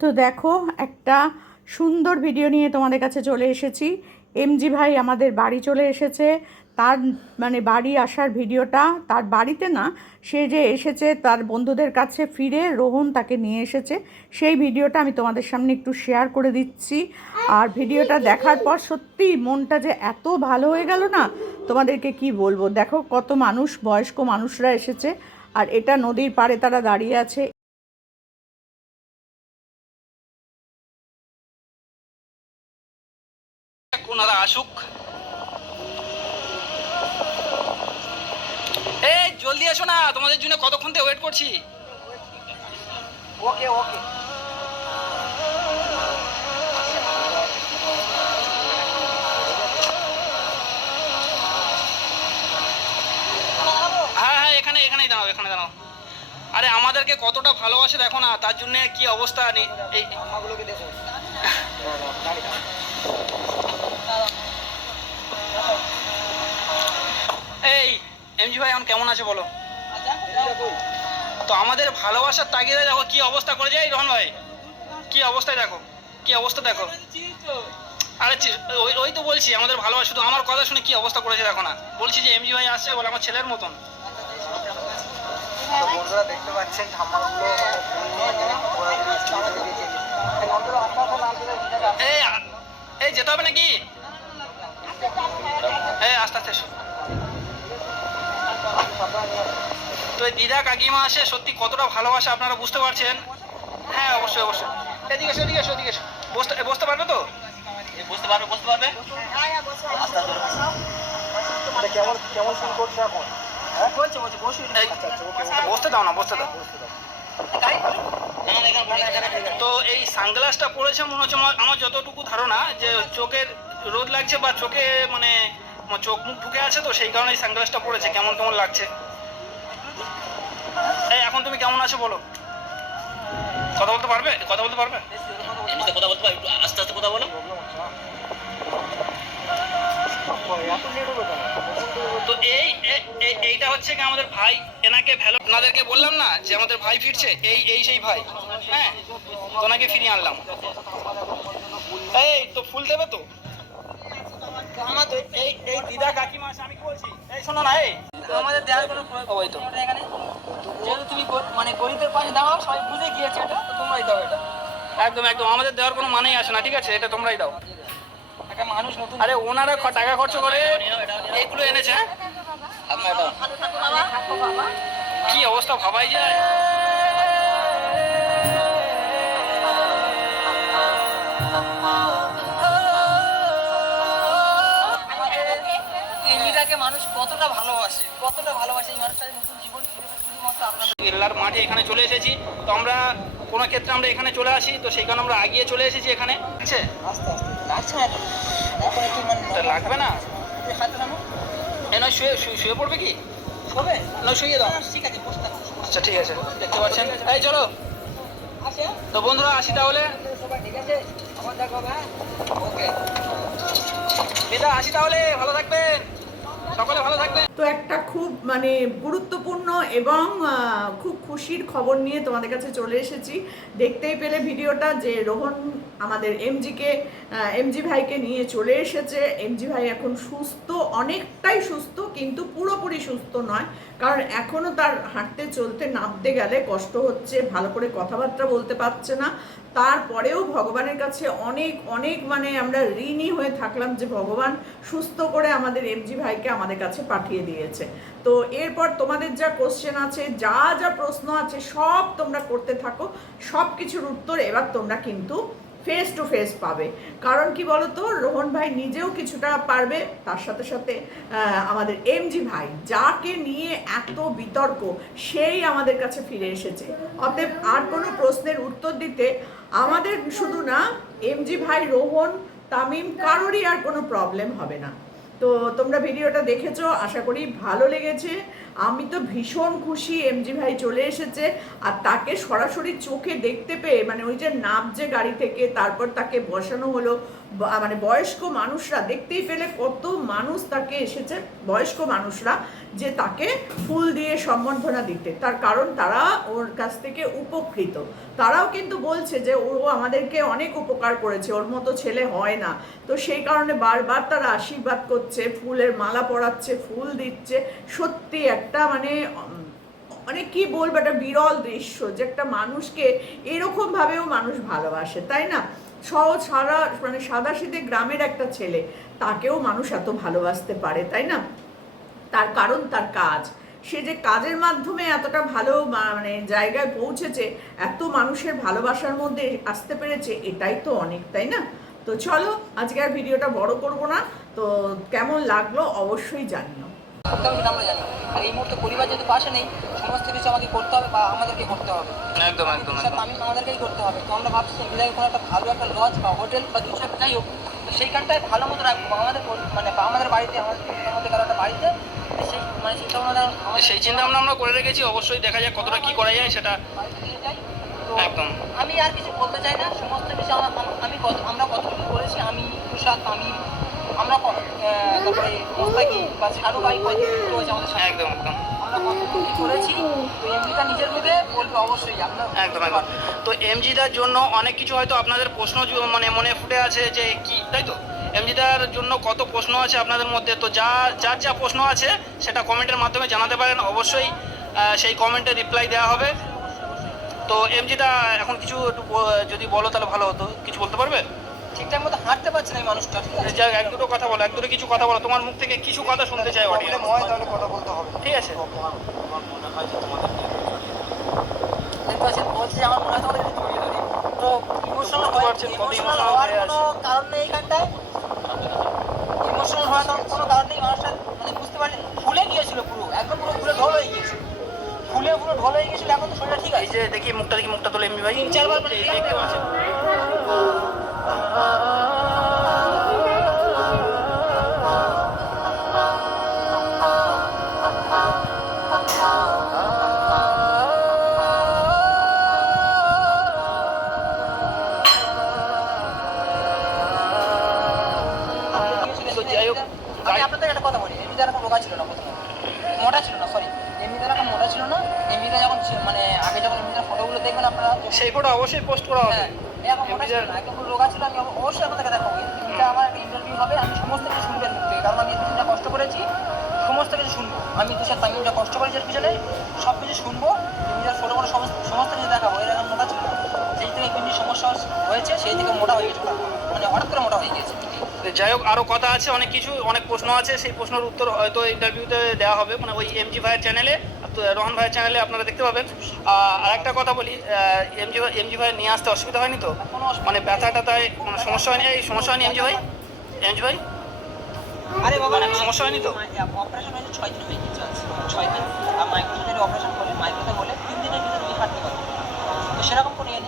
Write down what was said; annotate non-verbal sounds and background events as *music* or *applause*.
তো দেখো, একটা সুন্দর ভিডিও নিয়ে তোমাদের কাছে চলে এসেছি। এমজি ভাই আমাদের বাড়ি চলে এসেছে। তার মানে বাড়ি আসার ভিডিওটা তার বাড়িতে না, সে যে এসেছে তার বন্ধুদের কাছে ফিরে রোহন তাকে নিয়ে এসেছে। সেই ভিডিওটা আমি তোমাদের সামনে একটু শেয়ার করে দিচ্ছি। আর ভিডিওটা দেখার পর সত্যি মনটা যে এত ভালো হয়ে গেল না, তোমাদেরকে কি বলব? দেখো, কত মানুষ, বয়স্ক মানুষরা এসেছে। আর এটা নদীর পাড়ে তারা দাঁড়িয়ে আছে। আসুক। এই জলদি এসো না তোমাদের জন্য কতক্ষণ থেকে ওয়েট করছি? ওকে ওকে হ্যাঁ হ্যাঁ এখানে এখানেই দাঁড়াও এখানে দাঁড়াও। আরে আমাদেরকে কতটা ভালোবাসে দেখো না তার জন্য কি অবস্থা এই *laughs* এই এমজি ভাই এখন কেমন আছে বলো? তো আমাদের ভালোবাসার তাগিদে দেখো কি অবস্থা করে যায় রহন ভাই। কি অবস্থায় দেখো? কি অবস্থা দেখো? আরে ওই ওই তো বলছি আমাদের ভালোবাসা শুধু আমার কথা শুনে কি অবস্থা করেছে দেখো না। বলছি যে এমজি ভাই আসছে বলে আমার ছেলের মতন। বন্ধুরা দেখতে পাচ্ছেন ঠাম্মাগুলো এই যেতে হবে নাকি? এই আস্তে আস্তে। তো এই দিদা কাকিমা আসে সত্যি কতটা ভালোবাসা আপনারা বুঝতে পারছেন? হ্যাঁ অবশ্যই অবশ্যই। এদিকে এসো এদিকে এসো এদিকে এসো। বসতে বসতে পারবে তো? বসতে পারবে বসতে পারবে? কেমন কেমন ফিল করছ এখন? হ্যাঁ? বলছে বলছে বসে আচ্ছা আচ্ছা বসতে দাও না বসতে দাও। তো এই সানগ্লাসটা পরেছে মনে হচ্ছে আমার- আমার যতটুকু ধারণা যে চোখের রোদ লাগছে বা চোখে মানে চোখ মুখ ঢুকে আছে তো সেই কারণে সানগ্লাসটা পরেছে কেমন কেমন লাগছে? এই এখন তুমি কেমন আছো বলো। কথা বলতে পারবে? কথা বলতে পারবে? কথা বলতে পারো একটু আস্তে আস্তে কথা বলো? তো এই এইটা হচ্ছে কি আমাদের ভাই এনাকে ভ্যালো ওনাদেরকে বললাম না যে আমাদের ভাই ফিরছে এই এই সেই ভাই। হ্যাঁ ওনাকে ফিরিয়ে আনলাম। এই তো ফুল দেবে তো? আমাদের এই এই দিদা কাকিমা আমি কি বলছি? এই শোনো না এই। আমাদের দেওয়ার কোনো ওই তো এখানে যেহেতু তুমি মানে গরিবের পাশে দাও সবাই বুঝে গিয়েছে এটা তো তোমরাই দাও এটা। একদম একদম। আমাদের দেওয়ার কোনো মানেই আসে না ঠিক আছে? এটা তোমরাই দাও। একটা মানুষ নতুন আরে ওনারা টাকা খরচ করে এইগুলো এনেছে। হ্যাঁ? কি অবস্থা ভাবাই যায়। এই কতটা ভালোবাসে কতটা ভালোবাসে এই মানুষটাকে নতুন জীবন শুধুমাত্র আপনাদের কেল্লার মাঠে এখানে চলে এসেছি। তো আমরা কোনো ক্ষেত্রে আমরা এখানে চলে আসি তো সেই কারণে আমরা আগিয়ে চলে এসেছি এখানে। আছে আস্তে আস্তে লাগছে না মানে লাগবে না। এ নয় শুয়ে শুয়ে- পড়বে কি? হবে নয় শুয়ে দাও। ঠিক আছে আচ্ছা ঠিক আছে। দেখতে পাচ্ছেন? এই চলো। আসে তো বন্ধুরা আসি তাহলে। ঠিক আছে? আবার দেখো হ্যাঁ? ওকে। বিদা আসি তাহলে। ভালো থাকবেন। তো একটা খুব মানে গুরুত্বপূর্ণ এবং খুব খুশির খবর নিয়ে তোমাদের কাছে চলে এসেছি। দেখতেই পেলে ভিডিওটা যে রোহন আমাদের এমজিকে এমজি ভাইকে নিয়ে চলে এসেছে। এমজি ভাই এখন সুস্থ, অনেকটাই সুস্থ, কিন্তু পুরোপুরি সুস্থ নয়। কারণ এখনও তার হাঁটতে চলতে নামতে গেলে কষ্ট হচ্ছে, ভালো করে কথাবার্তা বলতে পারছে না। তারপরেও ভগবানের কাছে অনেক অনেক মানে আমরা ঋণী হয়ে থাকলাম যে ভগবান সুস্থ করে আমাদের এমজি ভাইকে আমাদের কাছে পাঠিয়ে দিয়েছে। তো এরপর তোমাদের যা কোশ্চেন আছে, যা যা প্রশ্ন আছে, সব তোমরা করতে থাকো সব কিছুর উত্তর এবার তোমরা কিন্তু ফেস টু ফেস পাবে। কারণ কি বলতো, রোহন ভাই নিজেও কিছুটা পারবে, তার সাথে সাথে আমাদের এমজি ভাই যাকে নিয়ে এত বিতর্ক, সেই আমাদের কাছে ফিরে এসেছে। অতএব আর কোনো প্রশ্নের উত্তর দিতে আমাদের শুধু না এমজি ভাই, রোহন, তামিম, কারোরই আর কোনো প্রবলেম হবে না। তো তোমরা ভিডিওটা দেখেছ, আশা করি ভালো লেগেছে। আমি তো ভীষণ খুশি এমজি ভাই চলে এসেছে, আর তাকে সরাসরি চোখে দেখতে পেয়ে মানে ওই যে নামছে গাড়ি থেকে, তারপর তাকে বসানো হলো মানে বয়স্ক মানুষরা দেখতেই পেলে কত মানুষ তাকে এসেছে, বয়স্ক মানুষরা, যে তাকে ফুল দিয়ে সম্বর্ধনা দিতে। তার কারণ তারা ওর কাছ থেকে উপকৃত। তারাও কিন্তু বলছে যে ও আমাদেরকে অনেক উপকার করেছে, ওর মতো ছেলে হয় না। তো সেই কারণে বারবার তারা আশীর্বাদ করছে, ফুলের মালা পরাচ্ছে, ফুল দিচ্ছে। সত্যি একটা মানে মানে কি বলব, একটা বিরল দৃশ্য যে একটা মানুষকে এরকমভাবেও মানুষ ভালোবাসে, তাই না? সহজ, সারা মানে সাদা গ্রামের একটা ছেলে। তাকেও মানুষ এত ভালোবাসতে পারে, তাই না? তার কারণ তার কাজ। সে যে কাজের মাধ্যমে এতটা ভালো মানে জায়গায় পৌঁছেছে, এত মানুষের ভালোবাসার মধ্যে আসতে পেরেছে, এটাই তো অনেক, তাই না? তো চলো, আজকে আর ভিডিওটা বড় করব না। তো কেমন লাগল অবশ্যই জানিও। করতে হবে সেটা আমরা জানি। আর এই মুহূর্তে পরিবার যেহেতু পাশে নেই সমস্ত কিছু আমাকে করতে হবে বা আমাদেরকে করতে হবে। একদম একদম আমি আমাদেরকেই করতে হবে। তো আমরা ভাবছি এগুলাই কোনো একটা ভালো একটা লজ বা হোটেল বা কিছু একটা যাই হোক সেইখানটায় ভালো মতো রাখব আমাদের মানে আমাদের বাড়িতে আমাদের কারও একটা বাড়িতে সেই মানে চিন্তা ভাবনা সেই চিন্তা ভাবনা আমরা করে রেখেছি অবশ্যই দেখা যাক কতটা কি করা যায় সেটা একদম। আমি আর কিছু বলতে চাই না সমস্ত কিছু আমার আমি কত আমরা কতটুকু করেছি আমি তুষার আমি আমরা তারপরে মোস্তাকি বা শানু ভাই রয়েছে আমাদের সাথে? একদম একদম। আমরা কতটুকু করেছি? তো নিজের মধ্যে বলবে অবশ্যই আপনার একদম একদম। তো এমজিদার জন্য অনেক কিছু হয়তো আপনাদের প্রশ্ন মানে মনে ফুটে আছে যে কি তাই তো? এমজিদার জন্য কত প্রশ্ন আছে আপনাদের মধ্যে? তো যা যার যা প্রশ্ন আছে সেটা কমেন্টের মাধ্যমে জানাতে পারেন। অবশ্যই সেই কমেন্টে রিপ্লাই দেওয়া হবে। তো এমজিদা এখন কিছু একটু যদি বলো তাহলে ভালো হতো। কিছু বলতে পারবে? ঠিকঠাক মতো হাঁটতে পারছে না এই মানুষটা। আছে যাক এক দুটো কথা বলো এক দুটো কিছু কথা বলো তোমার মুখ থেকে কিছু কথা শুনতে চাই অডিয়েন্স হয় তাহলে কথা বলতে হবে। ঠিক আছে। যে আমার মনে হয় তোমাদের একটু জড়িয়ে ধরি তো ইমোশনাল হয় ইমোশনাল হওয়ার কোনো কারণ নেই এখানটায়? ইমোশনাল হওয়ার কোনো কারণ নেই মানুষটা মানে বুঝতে পারছে ফুলে গিয়েছিল পুরো একদম পুরো ফুলে ঢোল হয়ে গিয়েছিল। ফুলে পুরো ঢোল হয়ে গিয়েছিল এখন তো শরীরটা ঠিক আছে। দেখি মুখটা দেখি মুখটা তোলে এমনি ভাই। তিন চারবার করে এই *laughs* সেই ফটো অবশ্যই পোস্ট করা হবে। হ্যাঁ ছিল না রোগা ছিল আমি অবশ্যই আপনাদেরকে দেখাবো। এটা আমার ইন্টারভিউ হবে আমি সমস্ত কিছু শুনবেন কারণ আমি কষ্ট করেছি সমস্ত কিছু শুনব। আমি যা কষ্ট করেছি এর পিছনে সব কিছু শুনব নিজের ফটো ফটো সমস্ত সমস্ত কিছু দেখাবো। এরকম মোটা ছিল সেই থেকে সমস্যা হয়েছে সেই থেকে মোটা হয়ে গেছে। মানে হঠাৎ করে মোটা হয়ে গেছে যাই হোক আরও কথা আছে অনেক কিছু অনেক প্রশ্ন আছে। সেই প্রশ্নের উত্তর হয়তো ইন্টারভিউতে দেওয়া হবে। মানে ওই এমজি ভাইয়ের চ্যানেলে রোহন ভাইয়ের চ্যানেলে আপনারা দেখতে পাবেন। আর একটা কথা বলি এমজি ভাই এমজি ভাই নিয়ে আসতে অসুবিধা হয়নি তো? মানে ব্যথা টাথায় কোনো সমস্যা হয়নি? এই সমস্যা হয়নি এমজি ভাই? এমজি ভাই? আরে বাবা সমস্যা হয়নি তো? মানে, অপারেশন হয়েছে ছয় দিন হয়ে গেছে ছয় দিন। আর মাইক্রোসের অপারেশন করে মাইক্রোতে বলে তিন দিনের ভিতরে তুমি হাঁটতে পারবে তো সেরকম কোনো ইয়ে